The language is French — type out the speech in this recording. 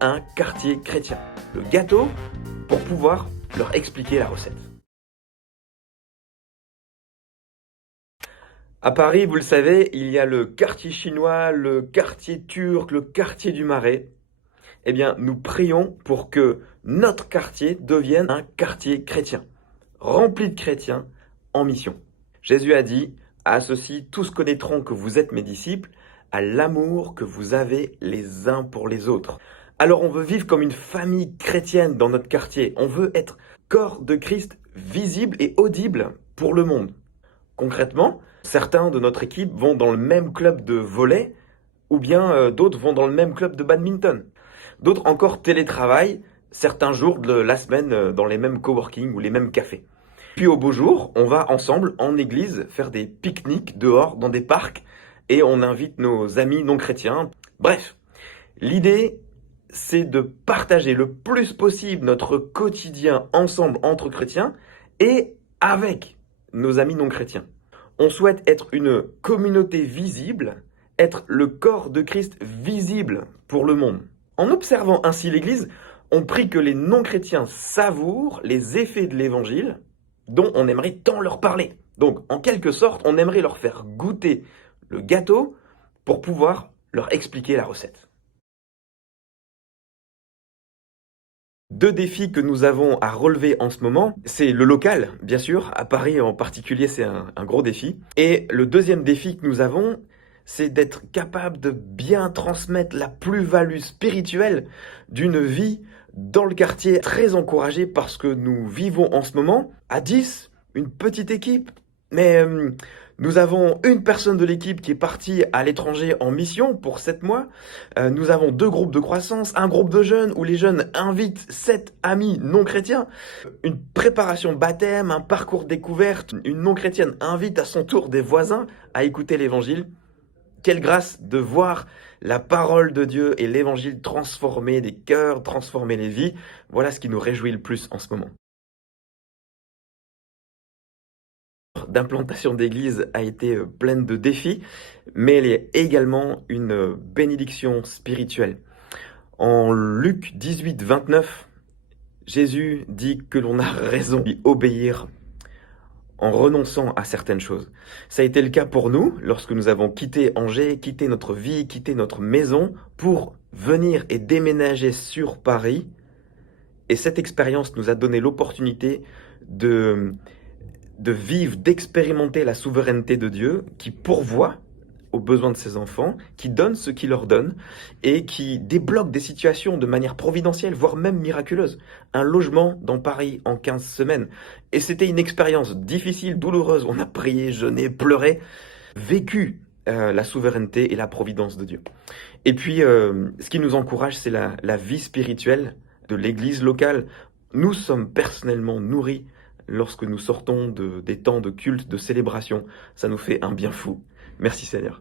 un quartier chrétien. Le gâteau pour pouvoir leur expliquer la recette. À Paris, vous le savez, il y a le quartier chinois, le quartier turc, le quartier du Marais. Eh bien, nous prions pour que notre quartier devienne un quartier chrétien, rempli de chrétiens en mission. Jésus a dit, à ceux-ci, tous connaîtront que vous êtes mes disciples, à l'amour que vous avez les uns pour les autres. Alors on veut vivre comme une famille chrétienne dans notre quartier. On veut être corps de Christ visible et audible pour le monde. Concrètement, certains de notre équipe vont dans le même club de volley ou bien d'autres vont dans le même club de badminton. D'autres encore télétravaillent certains jours de la semaine dans les mêmes coworking ou les mêmes cafés. Puis au beau jour, on va ensemble en église faire des pique-niques dehors dans des parcs et on invite nos amis non chrétiens. Bref, l'idée c'est de partager le plus possible notre quotidien ensemble entre chrétiens et avec nos amis non chrétiens. On souhaite être une communauté visible, être le corps de Christ visible pour le monde. En observant ainsi l'Église, on prie que les non-chrétiens savourent les effets de l'Évangile dont on aimerait tant leur parler. Donc, en quelque sorte, on aimerait leur faire goûter le gâteau pour pouvoir leur expliquer la recette. Deux défis que nous avons à relever en ce moment, c'est le local, bien sûr, à Paris en particulier, c'est un gros défi. Et le deuxième défi que nous avons, c'est d'être capable de bien transmettre la plus-value spirituelle d'une vie dans le quartier, très encouragé parce que nous vivons en ce moment à 10, une petite équipe, mais nous avons une personne de l'équipe qui est partie à l'étranger en mission pour 7 mois. Nous avons 2 groupes de croissance, un groupe de jeunes où les jeunes invitent 7 amis non chrétiens. Une préparation baptême, un parcours découverte. Une non chrétienne invite à son tour des voisins à écouter l'évangile. Quelle grâce de voir la parole de Dieu et l'évangile transformer des cœurs, transformer les vies. Voilà ce qui nous réjouit le plus en ce moment. D'implantation d'église a été pleine de défis, mais elle est également une bénédiction spirituelle. En Luc 18, 29, Jésus dit que l'on a raison d'y obéir en renonçant à certaines choses. Ça a été le cas pour nous lorsque nous avons quitté Angers, quitté notre vie, quitté notre maison pour venir et déménager sur Paris. Et cette expérience nous a donné l'opportunité de vivre, d'expérimenter la souveraineté de Dieu qui pourvoit aux besoins de ses enfants, qui donne ce qu'il leur donne et qui débloque des situations de manière providentielle, voire même miraculeuse. Un logement dans Paris en 15 semaines. Et c'était une expérience difficile, douloureuse. On a prié, jeûné, pleuré, vécu la souveraineté et la providence de Dieu. Et puis, ce qui nous encourage, c'est la vie spirituelle de l'église locale. Nous sommes personnellement nourris lorsque nous sortons des temps de culte, de célébration. Ça nous fait un bien fou. Merci Seigneur.